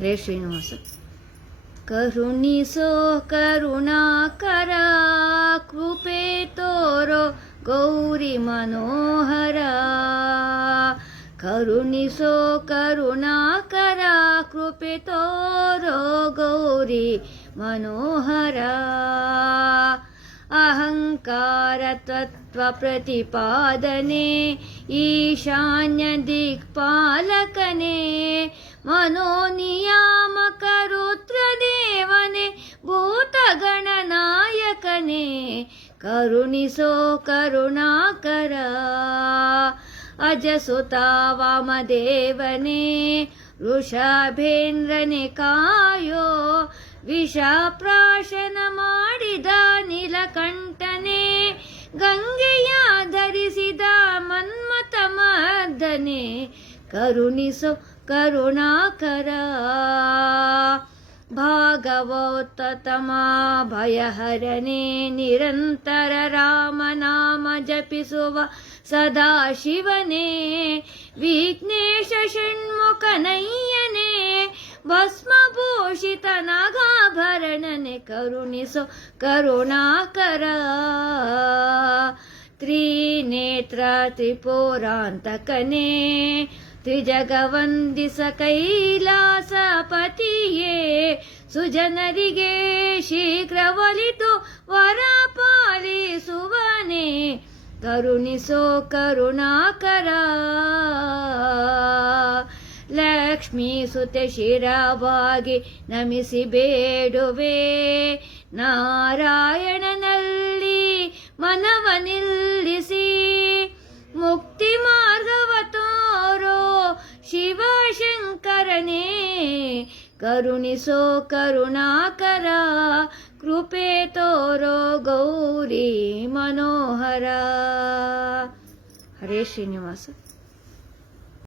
ಹರೇ ಶ್ರೀನಿವಾಸ. ಕರುಣಿಸೋ ಕರುಣಾಕರ, ಕೃಪೆ ತೋರೋ ಗೌರಿ ಮನೋಹರ. ಕರುಣಿಸೋ ಕರುಣಾಕರ, ಕೃಪೆ ತೋರೋ ಗೌರಿ ಮನೋಹರ. ಅಹಂಕಾರ ತತ್ವ ಪ್ರತಿಪಾದನೆ, ಈಶಾನ್ಯ ದಿಕ್ಪಾಲಕನೇ, ಮನೋನಿಯಾಮಕ ರುದ್ರದೇವನೇ, ಭೂತಗಣನಾಯಕನೇ, ಕರುಣಿಸೋ ಕರುಣಾಕರ. ಅಜಸುತ ವಾಮದೇವನೇ, ವೃಷಭೇಂದ್ರನೇ ಕಾಯೋ, ವಿಷಪ್ರಾಶನ ಮಾಡಿದ ನೀಲಕಂಠನೇ, ಗಂಗೆಯ ಧರಿಸಿದ ಮನ್ಮಥ ಮರ್ದನೆ, ಕರುಣಿಸೋ ಕರುಣಾಕರ. ಭಾಗವತೋತ್ತಮ ಭಯಹರನೇ, ನಿರಂತರ ರಾಮನಾಮ ಜಪಿಸುವ ಸದಾಶಿವನೇ, ವಿಘ್ನೇಶ ಷಣ್ಮುಖನಯ್ಯನೇ, ಭಸ್ಮಭೂಷಿತ ನಾಗಾಭರಣನೆ, ಕರುಣಿಸೋ ಕರುಣಾಕರ. ತ್ರಿನೇತ್ರ ತ್ರಿಪುರಾಂತಕನೇ, ತ್ರಿಜಗವಂದಿಸ ಕೈಲಾಸಪತಿಯೇ, ಸುಜನರಿಗೆ ಶೀಘ್ರ ಒಲಿದು ವರ ಪಾಲಿಸುವನೇ, ಕರುಣಿಸೋ ಕರುಣಾಕರ. ಲಕ್ಷ್ಮೀ ಸುತೆ ಶಿರವಾಗಿ ನಮಿಸಿ ಬೇಡುವೆ, ನಾರಾಯಣನಲ್ಲಿ ಮನವ ನಿಲ್ಲಿಸಿ, ಮುಕ್ತಿ ಮಾರ್ಗವ ತೋರೋ ಶಿವಶಂಕರನೇ, ಕರುಣಿಸೋ ಕರುಣಾಕರ. ಕೃಪೆ ತೋರೋ ಗೌರಿ ಮನೋಹರ. ಹರೇ ಶ್ರೀನಿವಾಸ.